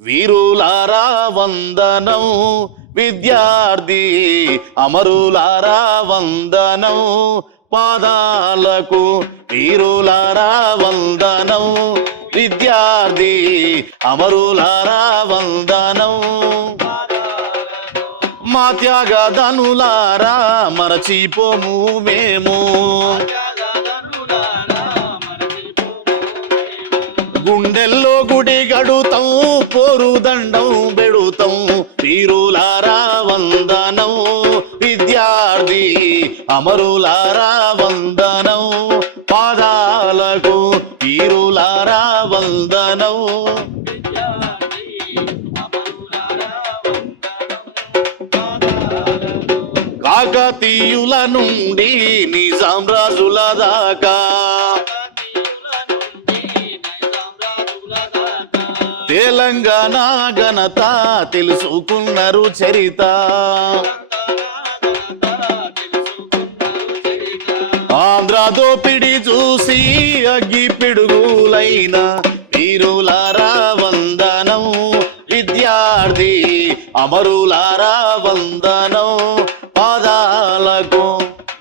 వీరులారా వందనం, విద్యార్థి అమరులారా వందనం పాదాలకు. వీరులారా వందనం, విద్యార్థి అమరులారా వందనం. మా త్యాగధనులారా మరచిపోము మేము, గుండెల్లో గుడి గడుతాం, పోరు దండం బెడుతాం. వీరులారా వందనం, విద్యార్థి అమరులారా వందనం పాదాలకు. వీరులారా వందనం. కాకతీయుల నుండి నిజాం రాజుల దాకా తెలంగాణ ఘనత తెలుసుకున్నారు చరిత. ఆంధ్ర దోపిడి చూసి అగ్గి పిడుగులైన వీరులారా వందనం, విద్యార్థి అమరులారా వందనం పాదాలకు.